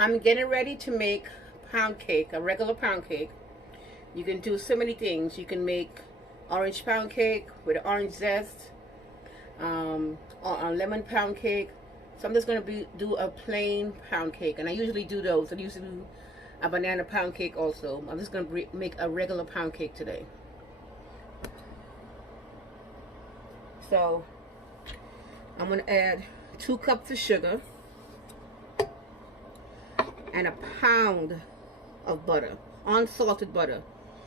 I'm getting ready to make pound cake, a regular pound cake. You can do so many things. You can make orange pound cake with orange zest, or a lemon pound cake. So I'm just going to do a plain pound cake, and I usually do those. I usually do a banana pound cake also. I'm just going to make a regular pound cake today. So I'm going to add 2 cups of sugar and a pound of butter, unsalted butter.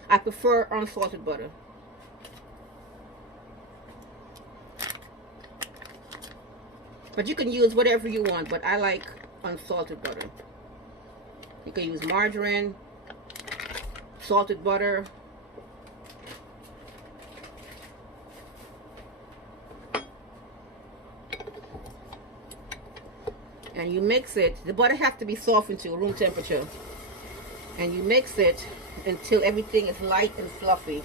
I prefer unsalted butter. But you can use whatever you want, but I like unsalted butter. You can use margarine, salted butter. And you mix it. The butter has to be softened to room temperature. And you mix it until everything is light and fluffy.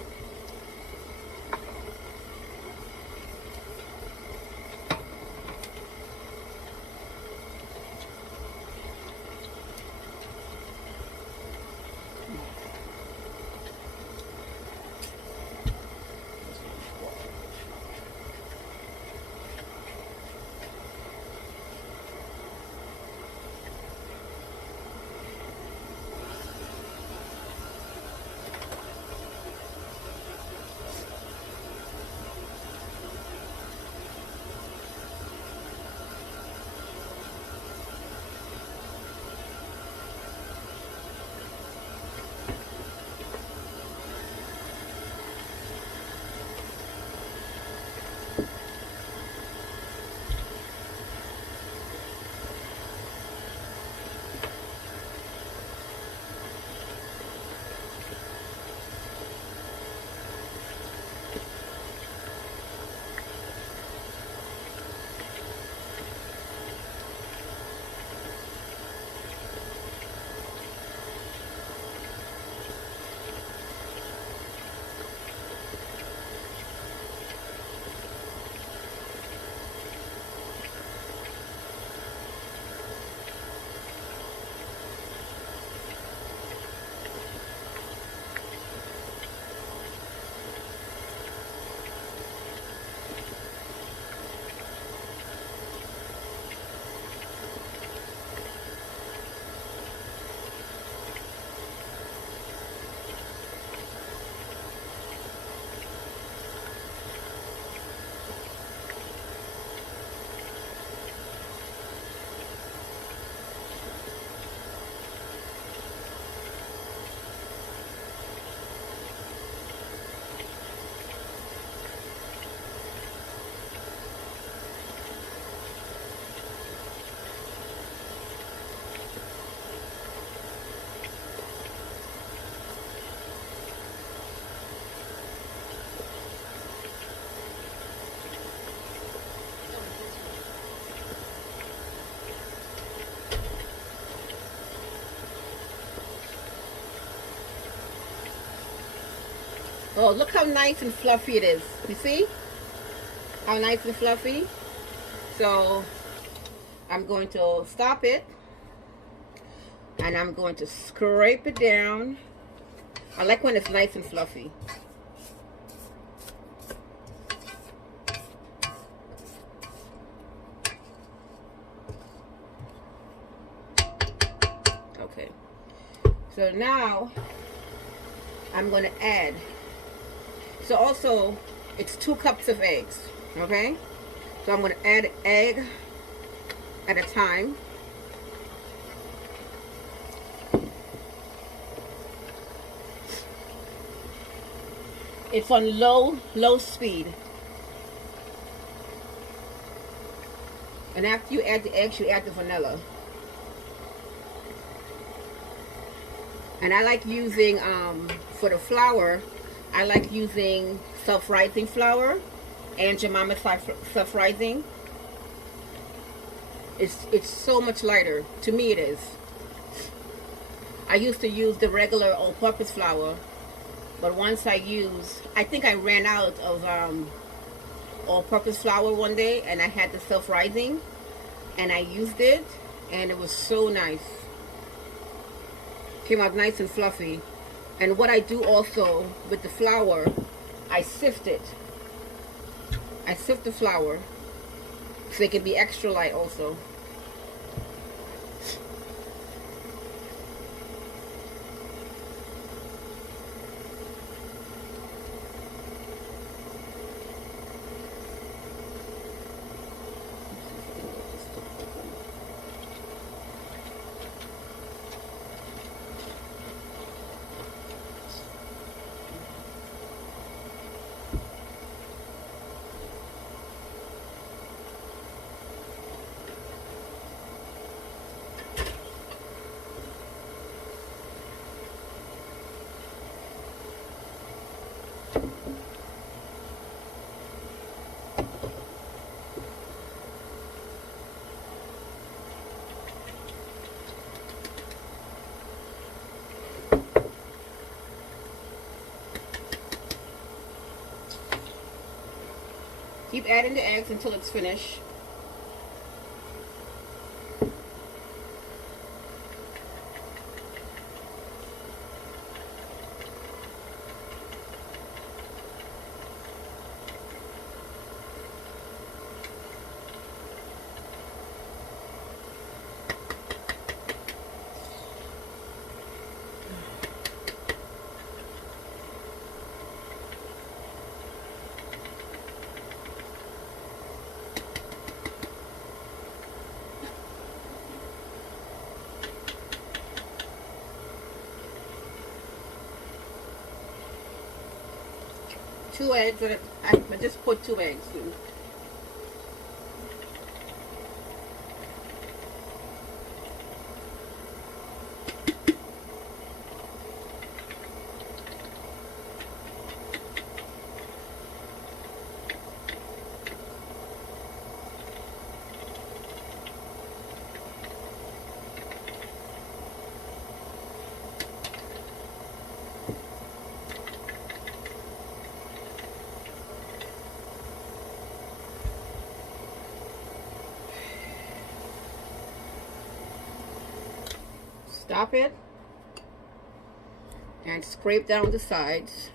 Oh, look how nice and fluffy it is. You see? How nice and fluffy? So I'm going to stop it. And I'm going to scrape it down. I like when it's nice and fluffy. Okay. So now I'm going to add. So also, it's 2 cups of eggs, okay? So I'm going to add an egg at a time. It's on low speed. And after you add the eggs, you add the vanilla. And I like using, for the flour, I like using self-rising flour and Jemima self-rising. It's so much lighter. To me it is. I used to use the regular all-purpose flour, but once I think I ran out of all-purpose flour one day, and I had the self-rising, and I used it, and it was so nice. Came out nice and fluffy. And what I do also with the flour, I sift it. I sift the flour so it can be extra light also. Keep adding the eggs until it's finished. Two eggs, and I just put 2 eggs in. Stop it and scrape down the sides.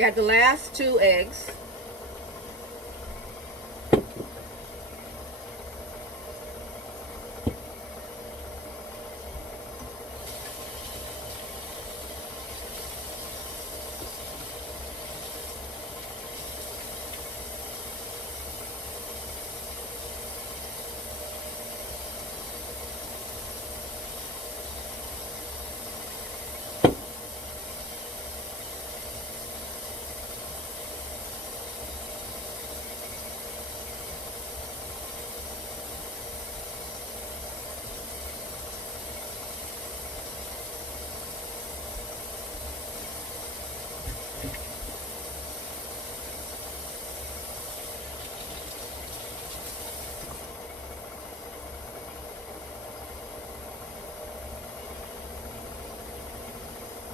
Add the last 2 eggs.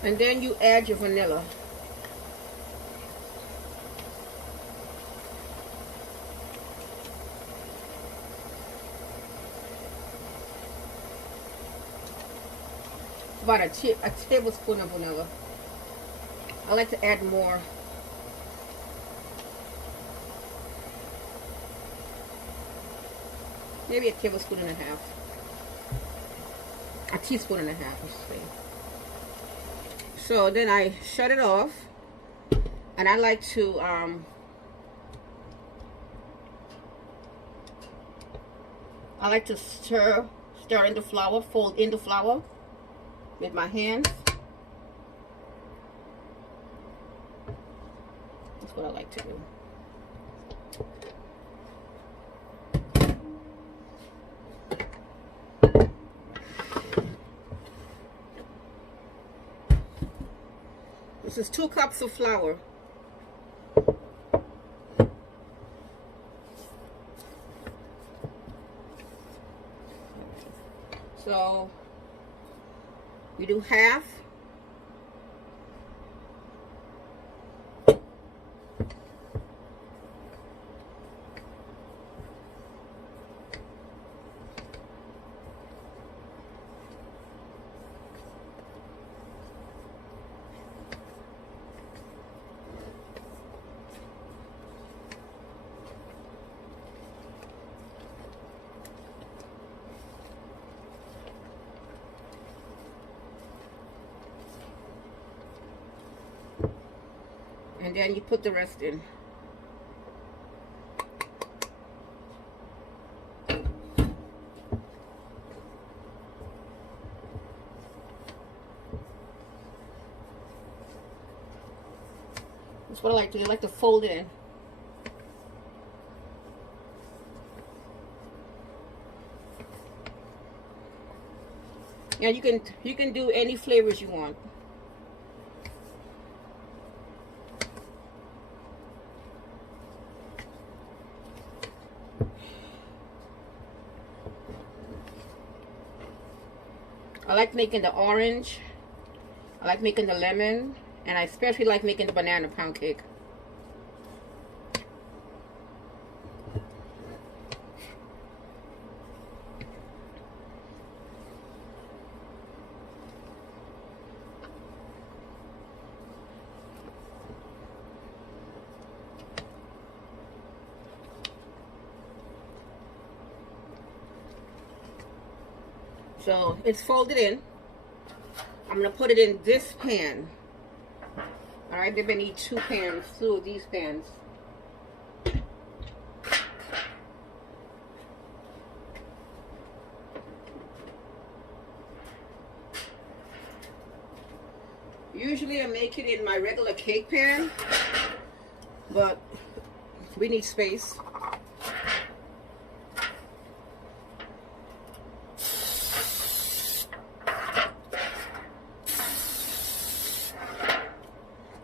And then you add your vanilla. About a tablespoon of vanilla. I like to add more. Maybe a tablespoon and a half. A teaspoon and a half, I should say. So then I shut it off, and I like to stir in the flour, fold in the flour with my hands. That's what I like to do. This is 2 cups of flour. So we do half. And then you put the rest in. That's what I like to do. I like to fold it in. Yeah, you can do any flavors you want. I like making the orange, I like making the lemon, and I especially like making the banana pound cake. So it's folded in. I'm gonna put it in this pan. All right, they're gonna need 2 pans, 2 of these pans. Usually I make it in my regular cake pan, but we need space.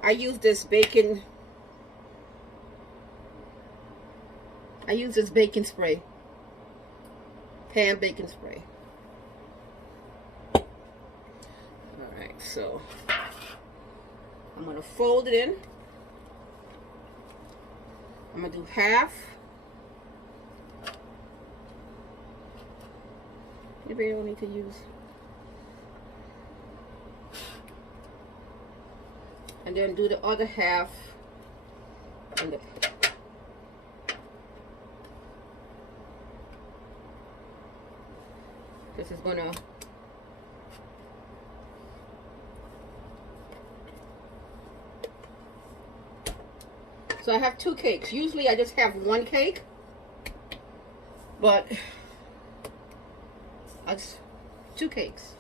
I use this bacon spray, pan bacon spray. All right, so I'm gonna fold it in. I'm gonna do half. Maybe I don't need to use. And then do the other half in the this is gonna so I have 2 cakes. Usually I just have 1 cake, but it's 2 cakes.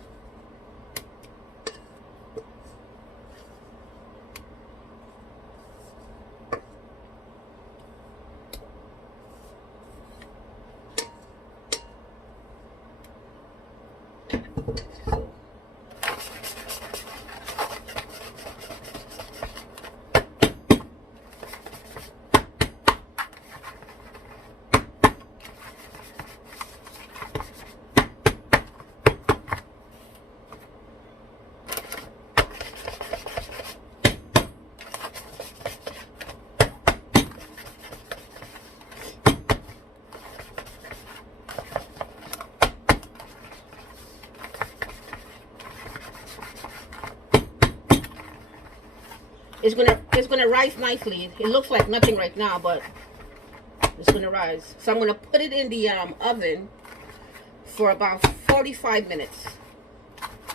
It's gonna rise nicely. It looks like nothing right now, but it's gonna rise. So I'm gonna put it in the oven for about 45 minutes.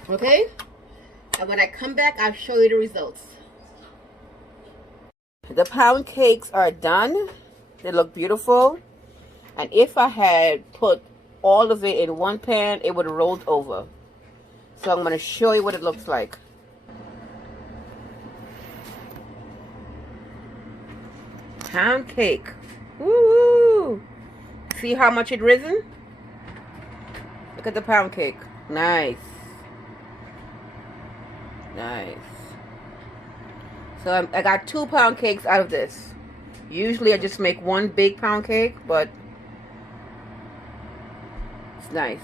Okay? And when I come back, I'll show you the results. The pound cakes are done. They look beautiful. And if I had put all of it in one pan, it would have rolled over. So I'm gonna show you what it looks like. Pound cake. Woo! See how much it risen? Look at the pound cake. Nice. Nice. So I got 2 pound cakes out of this. Usually I just make 1 big pound cake, but it's nice.